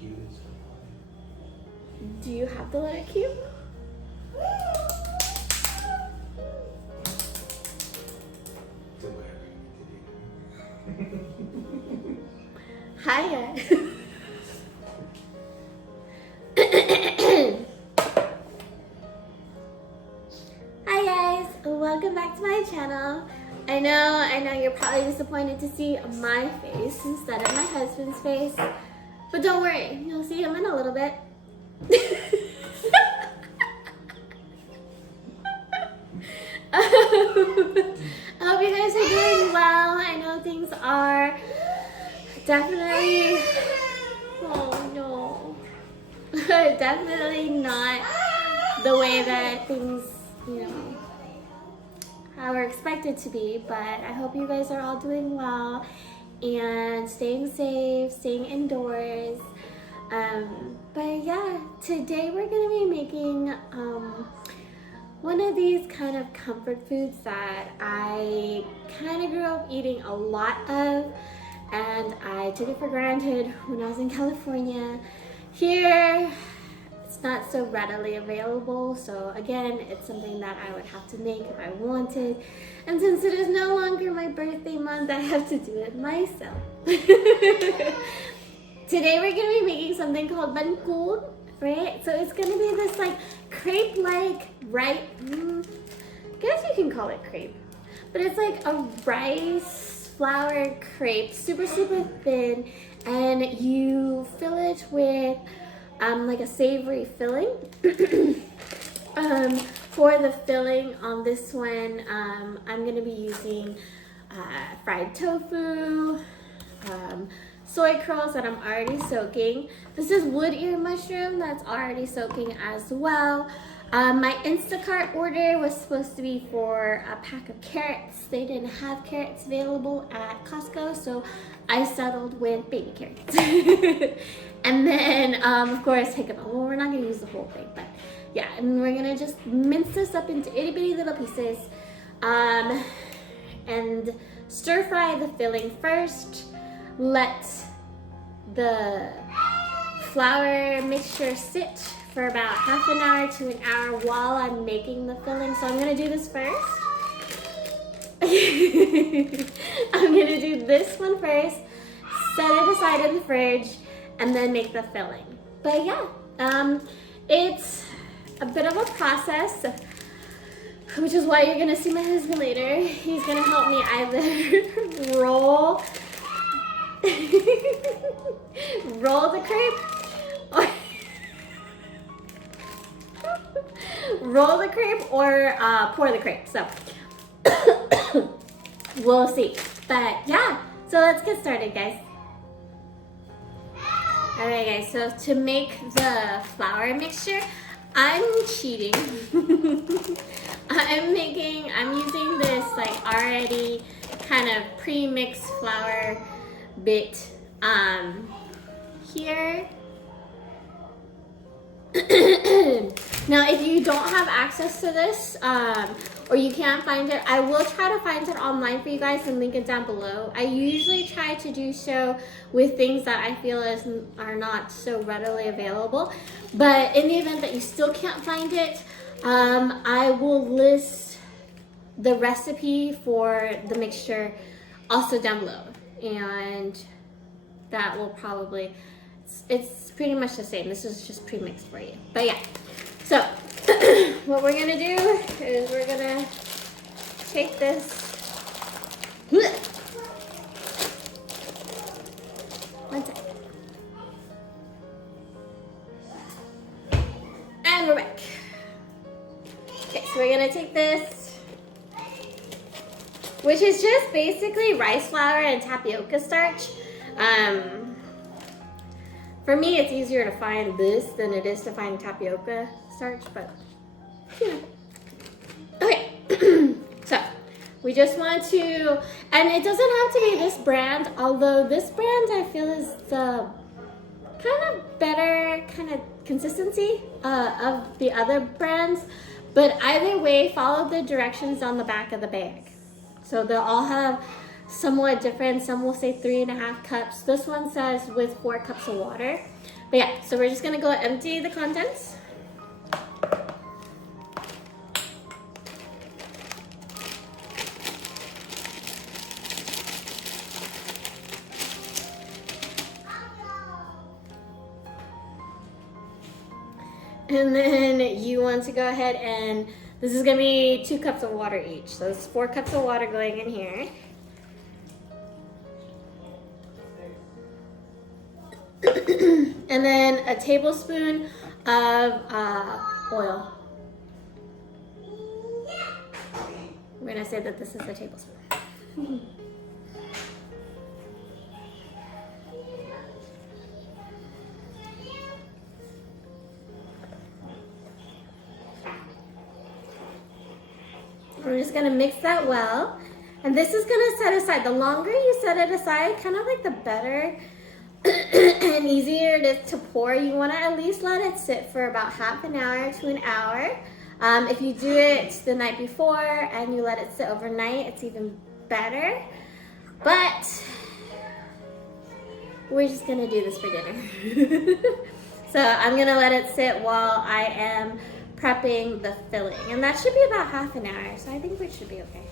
Q is so funny. Do you have the letter Q? So whatever you need to do. Hiya. Hi guys, welcome back to my channel. I know you're probably disappointed to see my face instead of my husband's face, but don't worry, you'll see him in a little bit. I hope you guys are doing well. I know things are definitely, oh no, definitely not the way that things, you know, how we're expected to be, but I hope you guys are all doing well and staying safe, staying indoors. But yeah, today we're gonna be making one of these kind of comfort foods that I kind of grew up eating a lot of, and I took it for granted when I was in California. Here, it's not so readily available, so again, it's something that I would have to make if I wanted. And since it is no longer my birthday month, I have to do it myself. Today we're gonna be making something called Banh Cuon, right? So it's gonna be this like crepe-like, right? I guess you can call it crepe, but it's like a rice flour crepe, super thin, and you fill it with like a savory filling. For the filling on this one, I'm gonna be using fried tofu, soy curls that I'm already soaking. This is wood ear mushroom that's already soaking as well. My Instacart order was supposed to be for a pack of carrots. They didn't have carrots available at Costco, so I settled with baby carrots. And then, of course, jicama. Well, we're not gonna use the whole thing, but yeah, and we're gonna just mince this up into itty bitty little pieces, and stir fry the filling first. Let the flour mixture sit for about half an hour to an hour while I'm making the filling. So I'm gonna do this first. I'm gonna do this one first, set it aside in the fridge, and then make the filling. But yeah, it's a bit of a process, which is why you're gonna see my husband later. He's gonna help me either roll the crepe, or roll the crepe, or pour the crepe. So we'll see. But yeah, so let's get started, guys. Alright guys, so to make the flour mixture, I'm cheating. I'm using this like already kind of pre-mixed flour bit here. Now if you don't have access to this, or you can't find it, I will try to find it online for you guys and link it down below. I usually try to do so with things that I feel are not so readily available, but in the event that you still can't find it, I will list the recipe for the mixture also down below, and that will probably, it's pretty much the same. This is just pre-mixed for you. But yeah, so what we're gonna do is we're gonna take this, one second, and we're back. Okay, so we're gonna take this, which is just basically rice flour and tapioca starch. For me, it's easier to find this than it is to find tapioca starch, but yeah. Okay, so we just want to, and it doesn't have to be this brand, although this brand I feel is the kind of better kind of consistency of the other brands, but either way, follow the directions on the back of the bag. So they'll all have somewhat different. Some will say 3.5 cups. This one says with 4 cups of water. But yeah, so we're just gonna go empty the contents. And then you want to go ahead and, this is gonna be 2 cups of water each. So it's 4 cups of water going in here. And then a tablespoon of oil. We're gonna say that this is a tablespoon. We're just gonna mix that well. And this is gonna set aside. The longer you set it aside, kind of like the better and easier it is to pour. You wanna at least let it sit for about half an hour to an hour. If you do it the night before and you let it sit overnight, it's even better. But we're just gonna do this for dinner. So I'm gonna let it sit while I am prepping the filling. And that should be about half an hour, so I think we should be okay.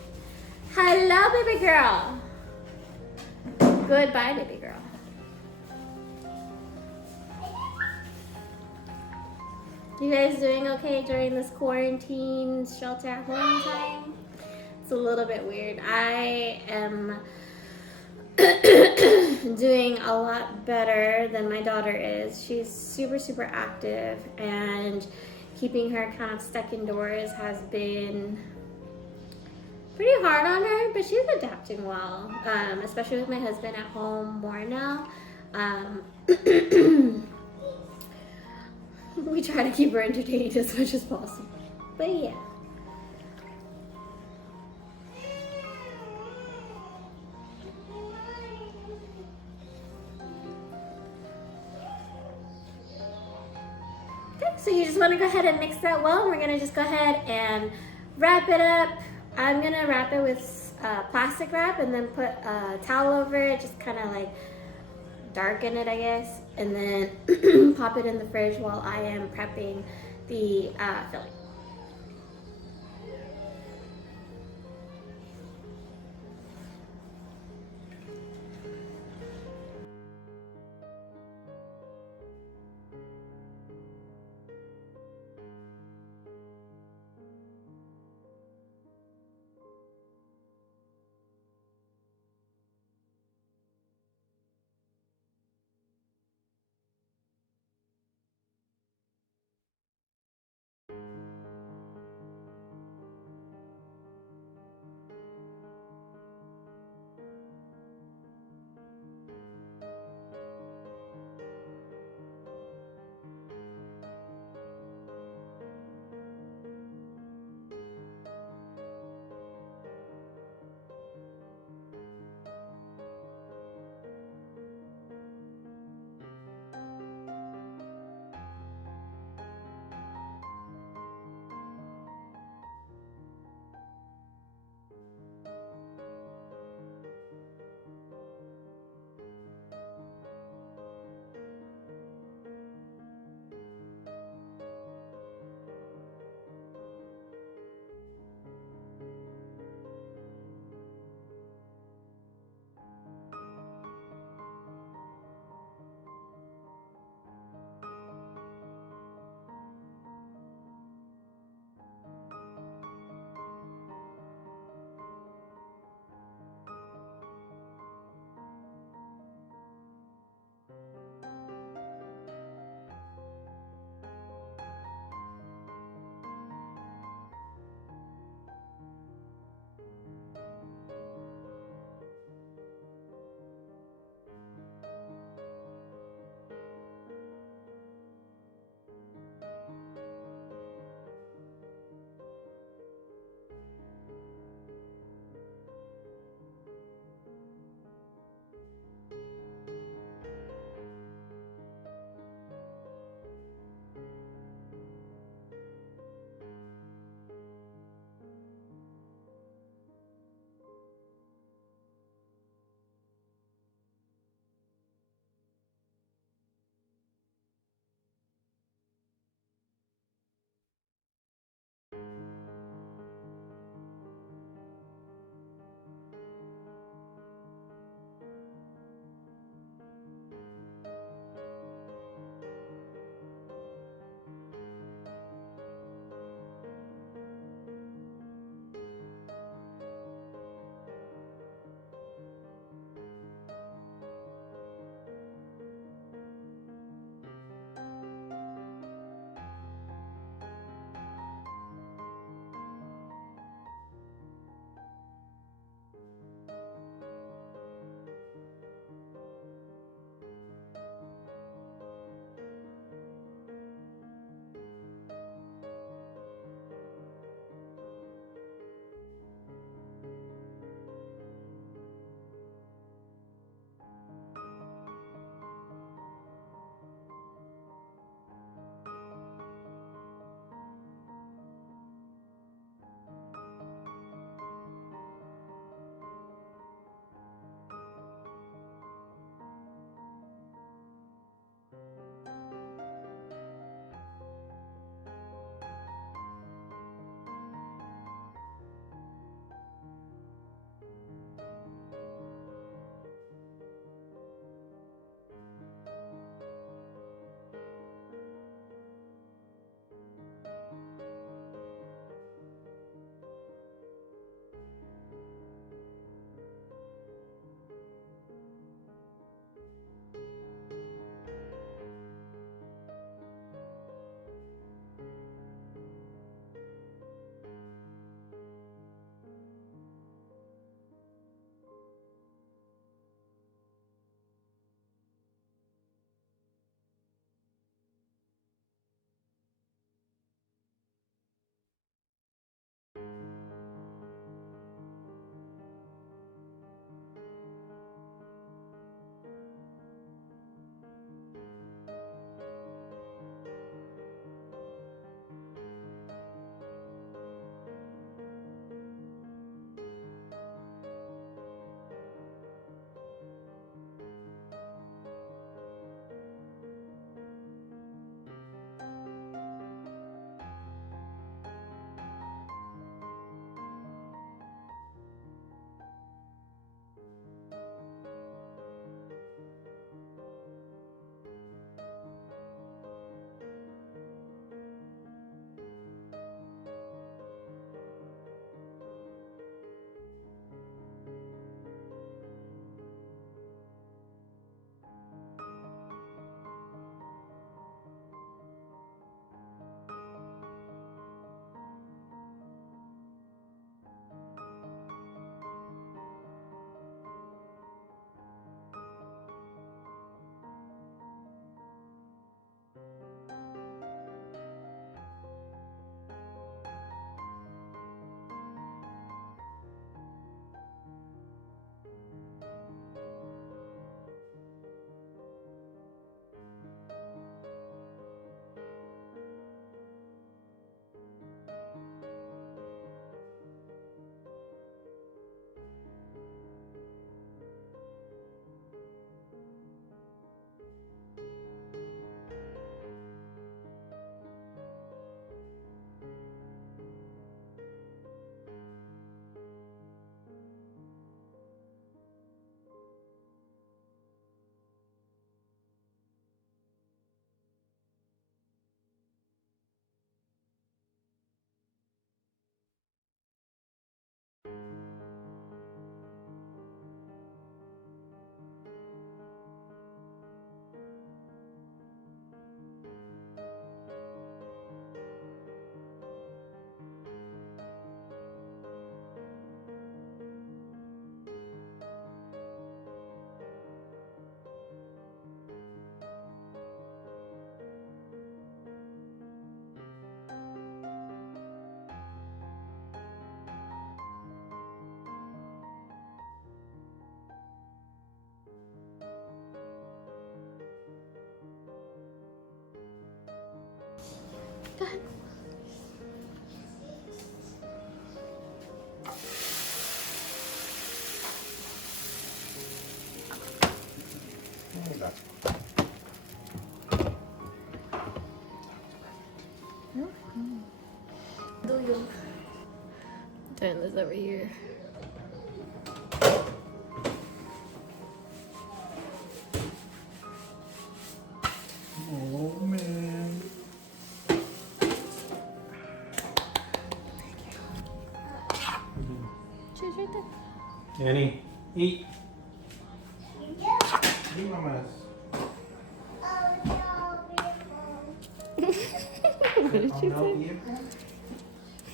Hello, baby girl. Goodbye, baby girl. You guys doing okay during this quarantine shelter at home time? It's a little bit weird. I am doing a lot better than my daughter is. She's super, super active, and keeping her kind of stuck indoors has been pretty hard on her, but she's adapting well, especially with my husband at home more now. We try to keep her entertained as much as possible, but yeah. Okay, so you just want to go ahead and mix that well, and we're going to just go ahead and wrap it up. I'm going to wrap it with plastic wrap and then put a towel over it, just kind of like darken it, I guess, and then pop it in the fridge while I am prepping the filling. Go ahead. Do you turn this over here? Oh man. Cheers right there. Annie, eat. Eat, mamas. What did she Oh, no, say? vehicle?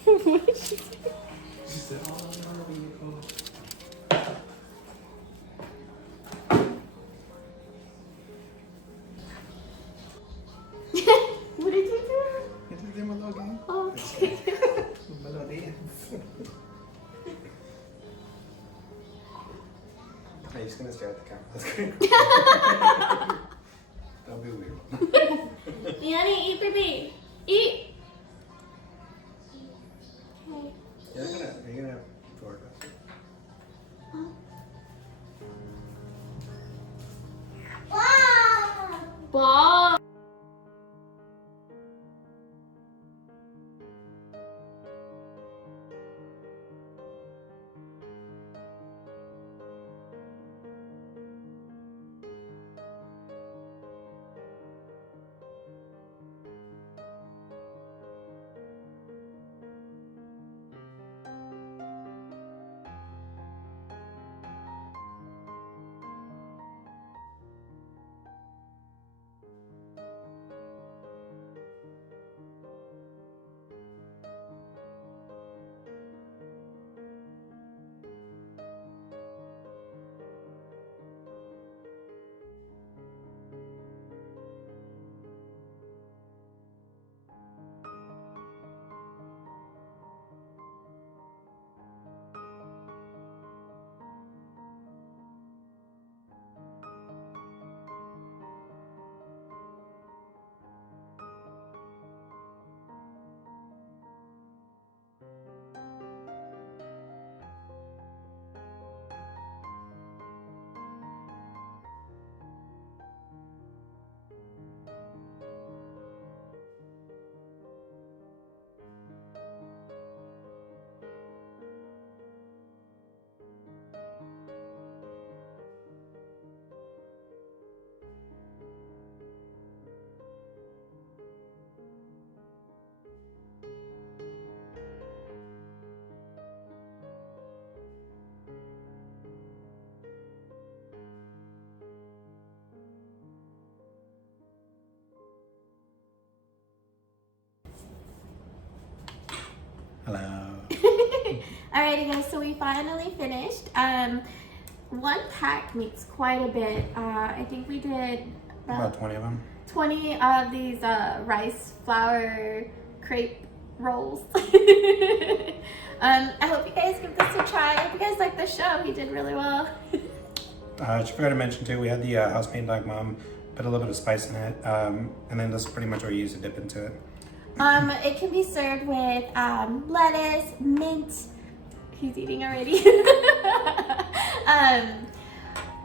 What did she say? She said, oh, no, vehicle. What did you do? Ito din mo lagi. Oh, okay. Maladiin. I'm just gonna stare at the camera. That's great. Don't be weird. Yanni, eat, baby. Eat. You're gonna record us. Ball. Hello. Alrighty guys, so we finally finished. One pack makes quite a bit. I think we did About 20 of them. 20 of these rice flour crepe rolls. I hope you guys give this a try. I hope you guys like the show. He did really well. I forgot to mention too, we had the house-made dog mom, put a little bit of spice in it, and then this is pretty much what you use to dip into it. It can be served with lettuce, mint. He's eating already.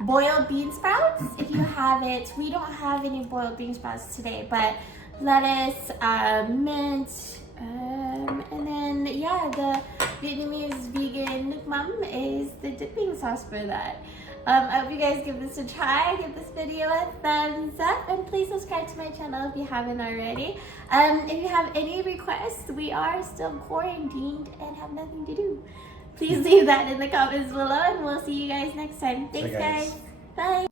Boiled bean sprouts, if you have it. We don't have any boiled bean sprouts today, but lettuce, mint, and then yeah, the Vietnamese vegan nước mắm is the dipping sauce for that. I hope you guys give this a try, give this video a thumbs up, and please subscribe to my channel if you haven't already. If you have any requests, we are still quarantined and have nothing to do. Please leave that in the comments below, and we'll see you guys next time. Thanks, guys. Bye.